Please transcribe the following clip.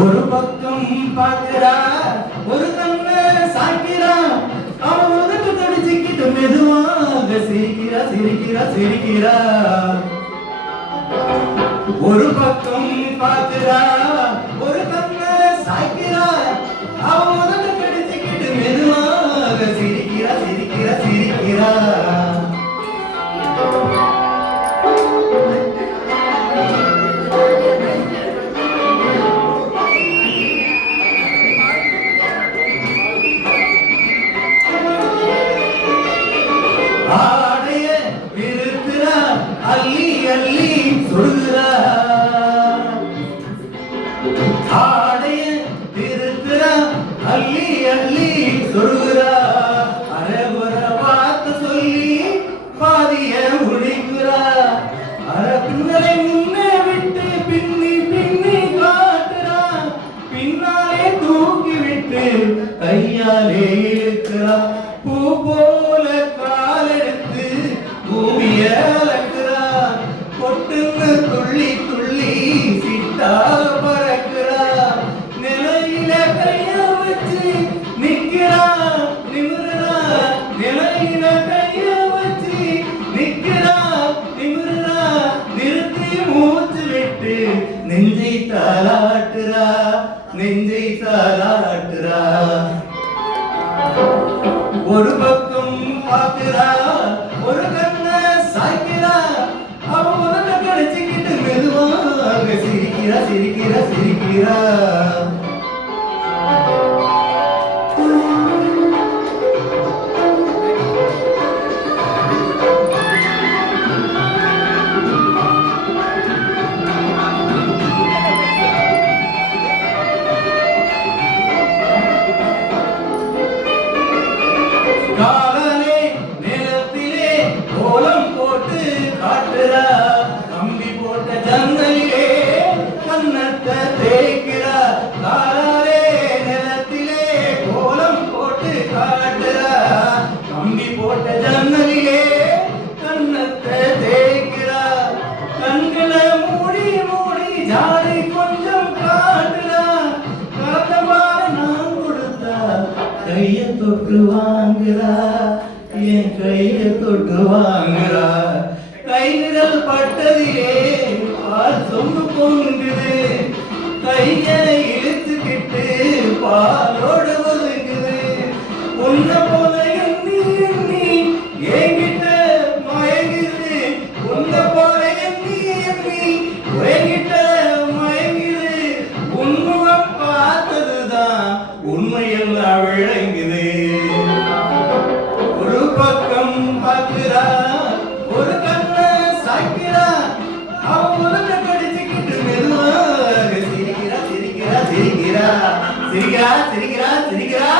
ஒரு பக்கம் பார்க்கிறா, ஒரு கண்ண சாய்க்கிறா, அவன் உதட்டு கடிச்சுக்கிட்டு மெதுவாக சிரிக்கிறா சிரிக்கிறா சிரிக்கிறா. ஒரு பக்கம் பார்க்கிறா, ஒரு கண்ண சாய்க்கிறா, அவன் உதட்டு கடிச்சுக்கிட்டு மெதுவாக சிரிக்கிறா சிரிக்கிறா சிரிக்கிறா. ஆடைய விருத்துறா, அள்ளி அள்ளி சொல்கிறா, ஆடைய விருத்துறா, அள்ளி அள்ளி சொல்கிறா. அரைகுற வார்த்தை சொல்லி பாதிய முடிக்கிறா. அரை பின்னலை முன்னே விட்டு பின்னி பின்னி காட்டுறா. பின்னாலே தூக்கி விட்டு கையாலே இழுக்கிறா. பூ போல காலெடுத்து பூமிய அளக்கிறா. பொட்டுன்னு துள்ளி துள்ளி சிட்டா பறக்கிறா. நிலையில கைய வச்சு நிக்கிறா நிமிர்றா. நிலையில கைய வச்சு நிக்கிறா நிமிர்றா. நிறுத்தி மூச்சு விட்டு நெஞ்சை தாளாட்டுறா நெஞ்சை தாளாட்டுறா. ஒரு பக்கம் பார்க்கிறா, ஒரு கண்ண சாய்க்கிறா, அவன் உதட்ட கடிச்சுக்கிட்டு மெதுவாக சிரிக்கிறா சிரிக்கிறா சிரிக்கிறா. காலனே நிலத்திலே கோலம் போட்டு காட்டுறா. கம்பி போட்ட ஜன்னலிலே கண்ணத்தை தேய்க்கிறா. காலனே நிலத்திலே கோலம் போட்டு காட்டுறா. கம்பி போட்ட ஜன்னலிலே கண்ணத்தை தேய்க்கிறா. கண்களை மூடி மூடி ஜாடை கொஞ்சம் காட்டுறா. கலந்த பார நான் கொடுத்தா கைய தொட்டு வாங்குறா. என் கைய தொட்டு வாங்குறா. கை விரல் பட்டதிலே பால் சொம்பு பொங்குது. கைய இழுத்துக்கிட்டு பாலோட ஒதுங்குது. உன்னை போல எண்ணி எண்ணி என்கிட்ட மயங்குது. உன்னை போல எண்ணி எண்ணி என்கிட்ட மயங்குது. உண்முகம் பார்த்ததுதான் உண்மையெல்லாம் விளங்குது. ஒரு பக்கம் பார்க்கிறா, ஒரு கண்ண சாய்க்கிறா, அவன் உலக கடிச்சுக்கிட்டு மெதுவாக சிரிக்கிறா சிரிக்கிறா சிரிக்கிறா சிரிக்கிறா சிரிக்கிறா சிரிக்கிறா.